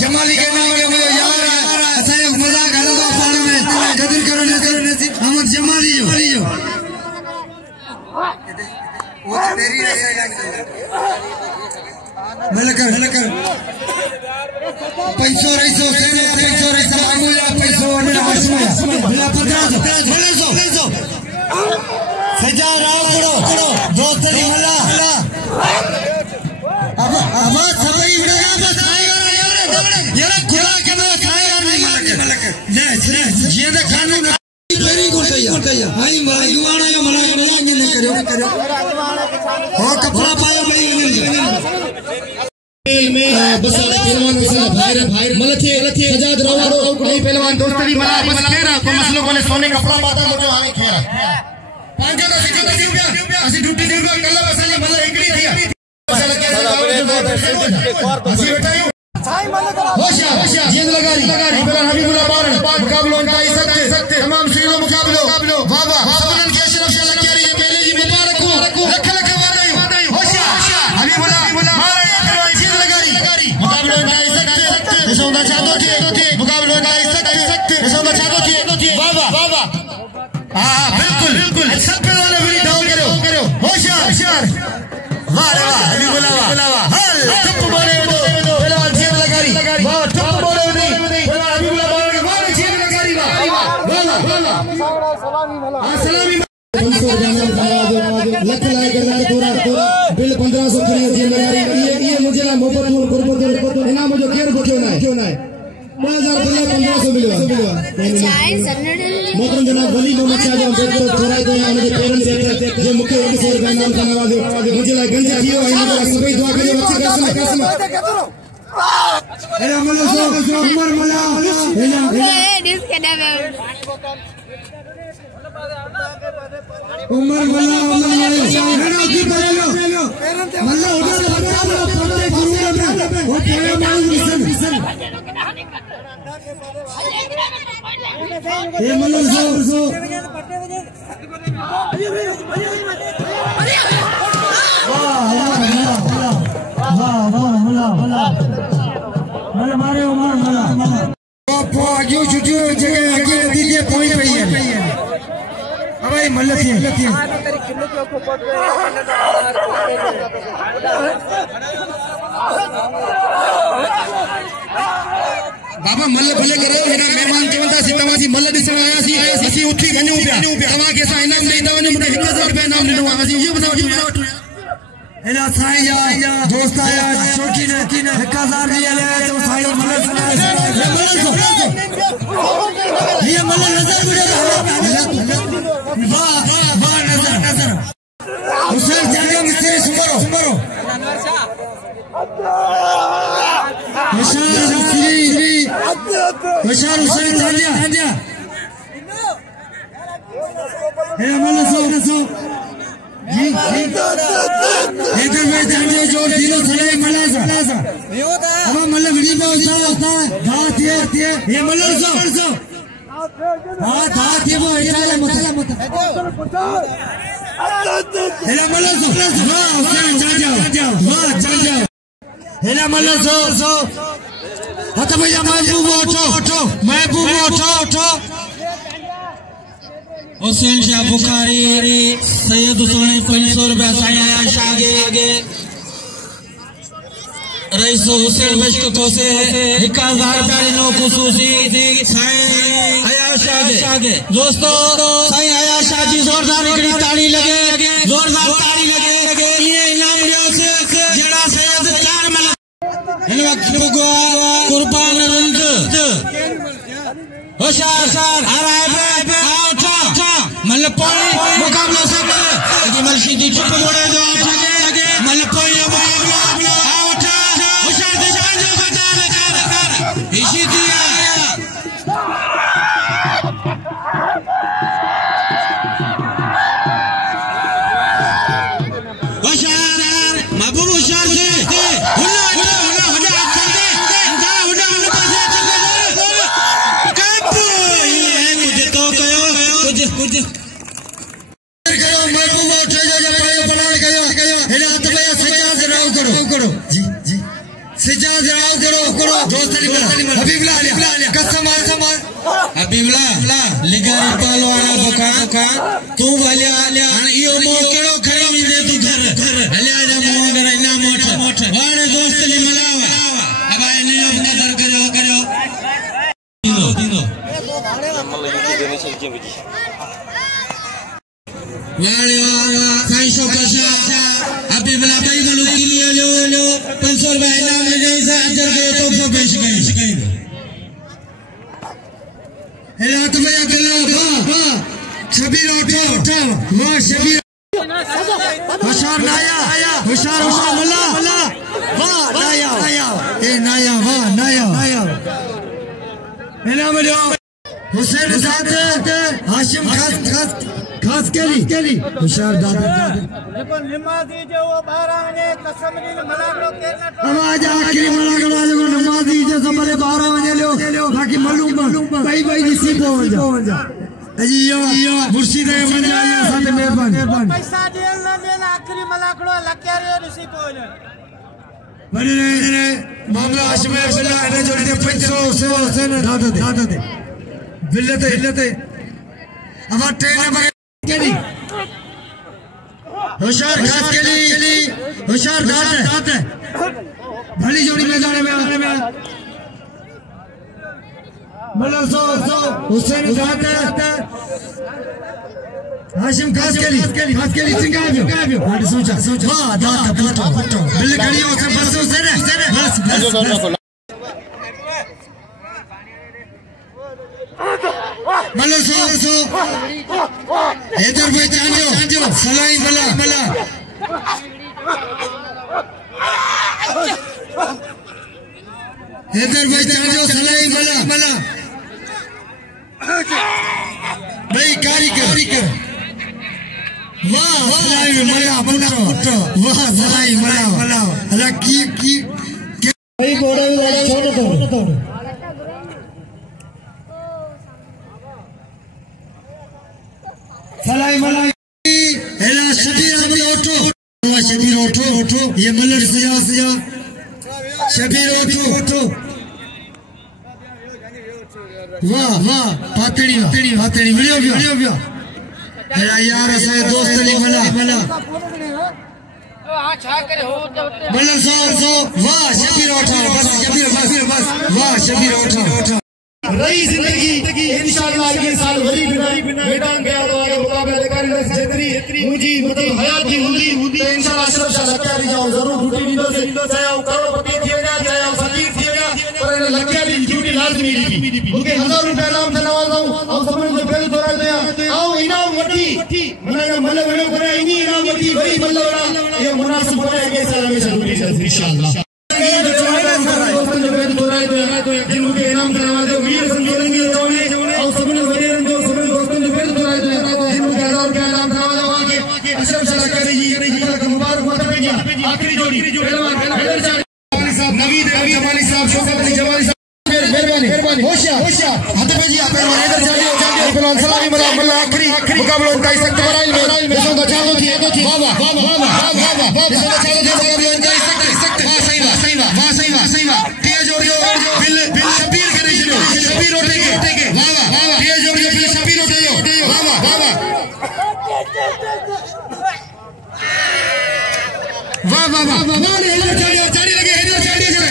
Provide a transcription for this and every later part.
जमाली के नाम वाले मुझे यार ऐसा एक मजाक हलवा पाने में कदर करो नसीब अहमद जमाली जो वो तेरी मलकर पैसो रईसो मामूला पैसो अने आशमा बिला 1500 सजा राव करो दोस्त नी मला अब सभई उड़ेगा बस आएगा यार खुदा के में खाएगा नहीं मलक ले ये दे कानून वेरी गुड तैयार आई युवाना का मला ने करो हो कपड़ा पाया नहीं में बसाले पहलवान मसला भाई मलथे सजाद राव नहीं पहलवान दोस्तरी मला बस खेरा को मसलो कोने सोने कपड़ा पाता मुझे आवे खेरा 500 रुपया असि ड्यूटी देगा कल बसाले मला एकड़ी थिया बसाले के असि बेटायो होशियार जींद लगारी बेला हबीबुल्लाह बारण मुकाबलो का सकते तमाम सीरो मुकाबलो बाबा सबनन के अशरफ शलकियारी ये पहले जी मुबारक को लख वादाई होशियार हबीबुल्लाह मारे जींद लगारी मुकाबलो का सकते सौदा चादो थी मुकाबलो का सकते सौदा चादो थी बाबा हां बिल्कुल सब पे वाले भी डाउन करो होशियार वाह हबीबुल्लाह हल चुप बोले दो पहलवान जींद लगारी वाह चुप बोले नहीं पहलवान हबीबुल्लाह बारण मारे जींद लगारी वाह सलामी लख लाए करना पूरा बिल 1500 खरीद जींद लगारी ये मुझे ना मोहब्बत गुरबत इना मुझे क्यों ना है 1500 मिलवा मोहतरम जनाब वली मोहम्मद शाह जो थोड़ा दो मुझे पेरेंट्स जो मुख्य 100 रुपया नाम का नवाजो मुझे ला गंजा थियो है मुझे सभी दुआ करे अच्छी कसम हेलो मल्ला उमर मल्ला हेलो डिस के देवे उमर मल्ला हेलो की करेलो मल्ला उधर पड़े गुरु में वो केले मालूम मिशन ये मल्ला सो मारे उमर आगे छुट्टी जगह आगे दीजिए पॉइंट पे है भाई मल्ल थी बाबा मल्ल भले करे मेरा मेहमान चवंदा सी तवासी मल्ल दिसण आया सी असी उठी वणू पिया तवा के सा इनाम देई दवने मुने 1000 रुपया इनाम ॾिनो असी ये बताओ हेला साईं या दोस्त आया शौकीन 1000 दिया ले तो साईं मल्ल ये मल्ल नजर वाह नजर हुसैन जाने से सुमरो बशार हुसैन जानिया हे मल्ल सो जी इधर में जानिया जो दिलो सलाई मल्ला सा अब मल्ल विडी में होता दात ये मल्ल सो हां दात ये वो इशारा मत हेला मल्ल सो वाह हुसैन चल जाओ हेला मल्ल सो हता भैया महबूब उठो हुसैन शाह बुखारी सैयद हुसैन 500 रुपया साईं आया शाह आगे रईस हुसैन बेश्क को से 1000 रुपया नो खुसूसी साईं आया शाह दोस्तों साईं आया शाह जी जोरदार एकड़ी ताली लगे जोरदार ताली लगे ये इनाम दियो से जेड़ा सैयद 4 मल कुर्बान रंग होशियार हराए मल पोई मुकाबला सब मलशी दी चुप मोड़े दो मल पोई मुकाबला उठा होशियार दे पंजो बता इसी दिया होशियार महबूब होशियार दे सजाद राव करो दोस्त हबीबला कसम हबीबला लिगारी पहलवान बका तू वाल्या आणि यो मोकेळो खरी दे तू घर हल्या जा मोगर इना मोठ वाणे दोस्तली मलावा अब आने अपना दर करो दिनो वाले खाइसो कसा हबीबला भाई गुलू किलियो लो 500 रुपए इनाम ले जैसा अजर के तो पेश गई रात में अकेला वाह शबीर उठा वाह शबीर होशियार नाया होशियार मल्ला वाह नाया ए नाया वाह नाया इनाम लो हुसैन साथ हाशिम खास केली होशियार दादा देखो नमाजी जो वो 12 बजे कसम दी मलागड़ो केरना तो आवाज आखिरी मलागड़ो जो नमाजी जो सबले 12 बजे लो बाकी मालूम भाई नसीब हो जा अजी यो मुर्शिद के मन आया साथ मेहरबानी पैसा देल ना देना आखिरी मलागड़ो लक्यारियो नसीब हो जा बने मामला आशमे अब्दुल्ला ने जोड़ी दे 500 से दादा दे बिल्लते अब ट्रेन केली होशियार खास केली होशियार दाद भली जोड़ी मैदान में मतलब सो हुसैन दाद हाशिम खास केली चिंगाबियो हां सोचा वाह दाद फटो बिल खड़ी हो से बस बस मतलब सो इधर पे चांजो सलाई बला इधर पे चांजो सलाई बला भाई कारीगर वाह सलाई मला पुटो वाह सलाई मला अरे की भाई बोड़ा छोड़ सलाई मलाई एला शबीर उठो ये मलर सजा शबीर उठो वाह पातड़ी मिलियो एला यार से दोस्त ने मला हां छा करे हो मलर सो वाह शबीर उठो बस वाह शबीर उठो रही जिंदगी इंशाअल्लाह अगले साल वरी मैदान गया तो आगे मुकाबला लेकर जितनी मुझी मतलब हयात की हुंदी तो इंशाअल्लाह अशरफ शाह लक्यारी जाओ जरूर ड्यूटी नींदो से चाहे करोड़पति थिए जा चाहे फकीर थिए जा पर लक्यारी ड्यूटी लाजमी दी मुके 1000 रुपया इनाम से नवाज़ाऊं और सबने जो पहले तोड़ा दिया आओ इनाम वठी मने मल्ले वणो करे इनी इनाम वठी वरी मल्ले वणा ये मुनासिब बने के साल हमेशा ड्यूटी से इंशाअल्लाह जिनके इनाम से नवाज़ो वीर संजोलेंगे और सबने वरीरन जो सबने दोस्तों जो पहले तोड़ा दिया जिनके 1000 रुपया इनाम से नवाज़ो आगे अशरफ शाह लक्यारी जी का मुबारक होता है आखिरी जोड़ी पहलवान नवीद जमाली साहब शौकत अली जमाली साहब मेहरबानी होशियार हाथ पे जी पहलवान इधर जाइए पहलवान सलामी मल्ला आखिरी मुकाबला उनका इस वक्त बराइल में इसमें तो चालो थी वाह इसमें तो चालो थी मुकाबला उनका इस वक्त सही वाह टीए जोड़ियो बिल शबीर के नहीं चलो शबीर उठेंगे वाह टीए जोड़ियो बिल शबीर उठेयो वाह इधर चाड़ी लगे इधर चाड़ी चले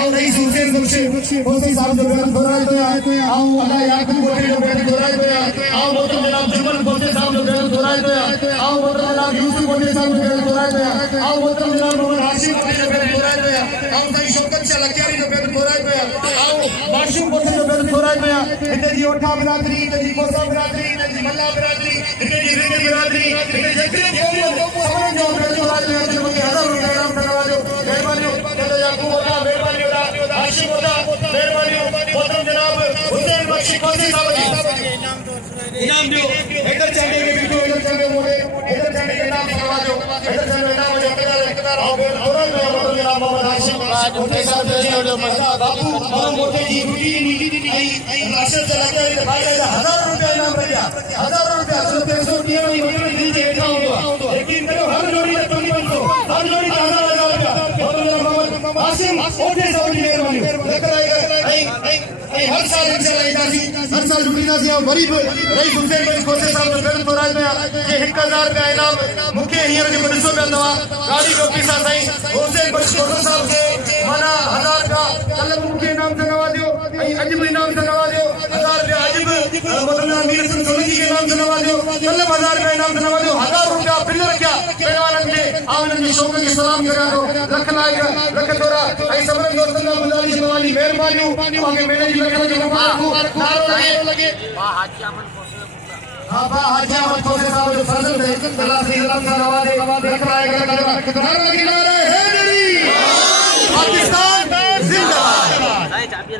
और रईस हुसैन बख्शी साहब जो बयान कर रहे थे आओ अल्लाह याकूब बोले जो बयान कर रहे थे आओ वो तो जनाब जुमल बोले साहब जो बयान कर रहे थे आओ वो तो जनाब यूसुफ बोले साहब जो बयान कर रहे थे आओ वो तो जनाब मोहम्मद हाशिम बोले जो बयान कर रहे थे आओ सही शौकत शाह लक्यारी जो बयान कर रहे थे आओ मासूम बोले जो बयान कर रहे थे इधर जी ओठा बिरादरी इधर जी कोसा बिरादरी इधर जी मल्ला बिरादरी इधर जी रेगे बिरादरी इधर जगरे जोड़ियो सबने जो बयान कर रहे थे जिनके 1000 रुपया इनाम करवा दो मेहरबानी चलो याकूब होता मेहरबानी हाशिम होता मेहरबानी मोहतरम जनाब हुसैन बख्शी कोसी साहब इनाम दो इधर चलेंगे बिल्कुल इधर चलेंगे मोड़े इधर चलेंगे इनाम करवा दो इधर चलेंगे इनाम जो कदर आओ और जनाब मोहम्मद हाशिम उनके साथ जो बापू और मोटे जी रूटी नीति आई राशन चला के भाई 1000 रुपया इनाम दिया 1000 रुपया 300 दिया नहीं होने दिल से बैठा होगा लेकिन करो हर जोड़ी 500 हर जोड़ी 1000 रुपया और हासिम ओठे सावली मेहरबानी हर साल हर साल जुड़ींदासीं ऐं वरी बि रईस हुसैन भाई खोसे साहब जो फिल्म तौराज में जे 1000 रुपया इनाम मूंखे हींअर जेको ॾिसो पिया तव्हां गाड़ी जो पीसा साईं हुसैन भाई खोसे साहब खे माना 1000 रुपया कल्ह मूंखे इनाम सां नवाज़ियो ऐं अॼु बि इनाम सां नवाज़ियो 1000 रुपया अॼु बि मौलाना मीर सिंह सोलंकी खे इनाम सां नवाज़ियो कल्ह 1000 रुपया इनाम सां नवाज़ियो 1000 रुपया बिल रखिया पहलवाननि खे उन्हनि जे शौक़ खे सलाम करियां थो लख लाइक लख थोरा ऐं सभिनी दोस्तनि खां गुज़ारिश वाली महिरबानियूं तव्हांखे मेले जी लख लख नारो लॻे हाँ बा हाजी अहमद खोसे साहब जो फजल है अल्लाह से इल्हम का नवाज़े लख लाइक नारा हैदरी पाकिस्तान जिंदाबाद।